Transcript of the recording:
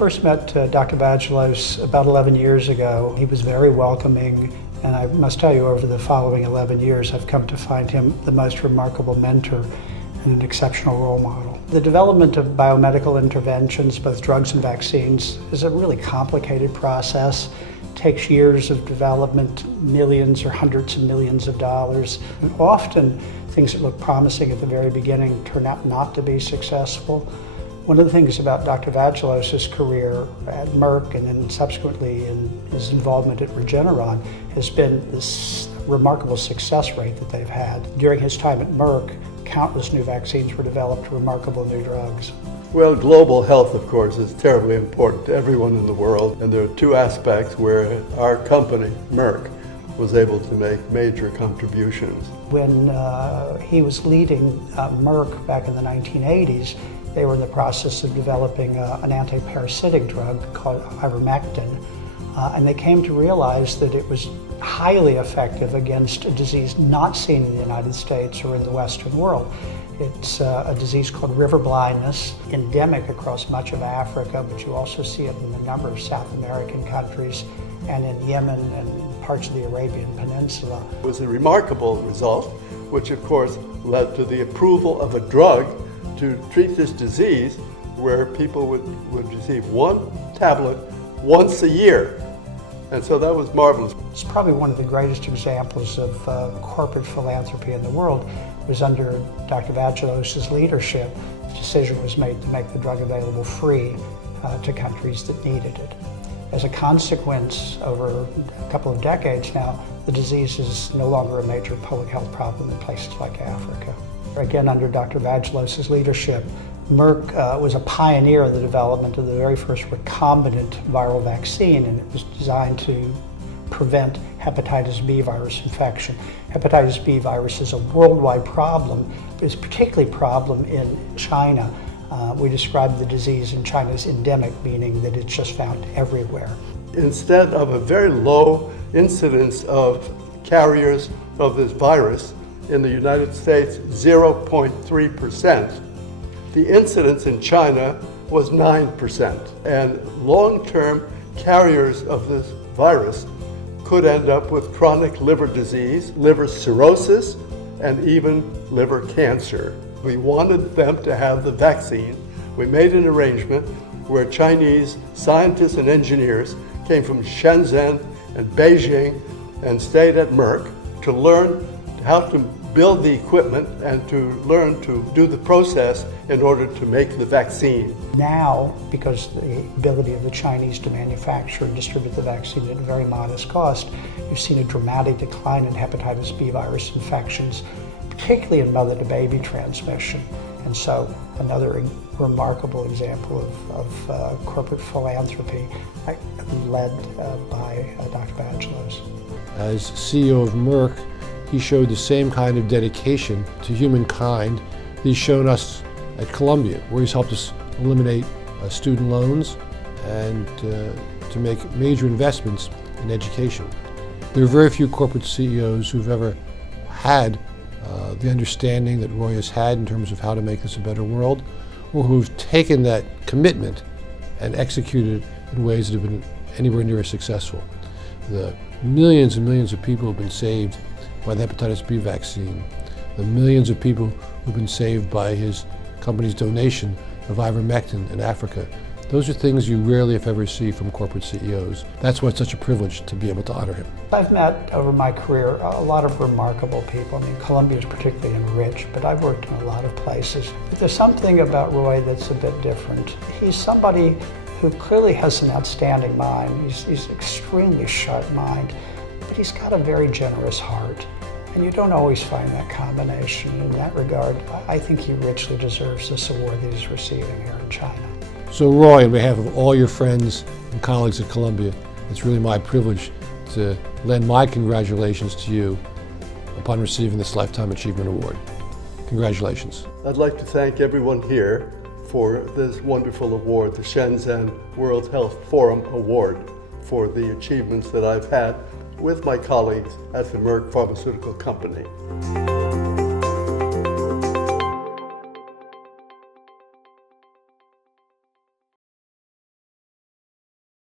first met Dr. Vagelos about 11 years ago. He was very welcoming, and I must tell you, over the following 11 years, I've come to find him the most remarkable mentor and an exceptional role model. The development of biomedical interventions, both drugs and vaccines, is a really complicated process. It takes years of development, millions or hundreds of millions of dollars. And often, things that look promising at the very beginning turn out not to be successful. One of the things about Dr. Vagelos' career at Merck and then subsequently in his involvement at Regeneron has been this remarkable success rate that they've had. During his time at Merck, countless new vaccines were developed, remarkable new drugs. Well, global health, of course, is terribly important to everyone in the world, and there are two aspects where our company, Merck, was able to make major contributions. When he was leading Merck back in the 1980s, they were in the process of developing an anti-parasitic drug called ivermectin, and they came to realize that it was highly effective against a disease not seen in the United States or in the Western world. It's a disease called river blindness, endemic across much of Africa, but you also see it in a number of South American countries and in Yemen and parts of the Arabian Peninsula. It was a remarkable result, which of course led to the approval of a drug to treat this disease where people would receive one tablet once a year. And so that was marvelous. It's probably one of the greatest examples of corporate philanthropy in the world. It was under Dr. Vagelos' leadership, the decision was made to make the drug available free to countries that needed it. As a consequence, over a couple of decades now, the disease is no longer a major public health problem in places like Africa. Again, under Dr. Vagelos' leadership, Merck was a pioneer in the development of the very first recombinant viral vaccine, and it was designed to prevent hepatitis B virus infection. Hepatitis B virus is a worldwide problem. It's particularly a problem in China. We describe the disease in China as endemic, meaning that it's just found everywhere. Instead of a very low incidence of carriers of this virus, in the United States, 0.3%. The incidence in China was 9%. And long-term carriers of this virus could end up with chronic liver disease, liver cirrhosis, and even liver cancer. We wanted them to have the vaccine. We made an arrangement where Chinese scientists and engineers came from Shenzhen and Beijing and stayed at Merck to learn how to build the equipment and to learn to do the process in order to make the vaccine. Now, because of the ability of the Chinese to manufacture and distribute the vaccine at a very modest cost, you've seen a dramatic decline in hepatitis B virus infections, particularly in mother-to-baby transmission. And so another remarkable example of corporate philanthropy led by Dr. Vagelos. As CEO of Merck, he showed the same kind of dedication to humankind that he's shown us at Columbia, where he's helped us eliminate student loans and to make major investments in education. There are very few corporate CEOs who've ever had the understanding that Roy has had in terms of how to make this a better world, or who've taken that commitment and executed it in ways that have been anywhere near as successful. The millions and millions of people have been saved by the hepatitis B vaccine, the millions of people who've been saved by his company's donation of ivermectin in Africa. Those are things you rarely, if ever, see from corporate CEOs. That's why it's such a privilege to be able to honor him. I've met over my career a lot of remarkable people. I mean, Columbia is particularly enriched, but I've worked in a lot of places. But there's something about Roy that's a bit different. He's somebody who clearly has an outstanding mind. He's an extremely sharp mind, but he's got a very generous heart. And you don't always find that combination. In that regard, I think he richly deserves this award that he's receiving here in China. So Roy, on behalf of all your friends and colleagues at Columbia, it's really my privilege to lend my congratulations to you upon receiving this Lifetime Achievement Award. Congratulations. I'd like to thank everyone here for this wonderful award, the Shenzhen World Health Forum Award, for the achievements that I've had with my colleagues at the Merck Pharmaceutical Company.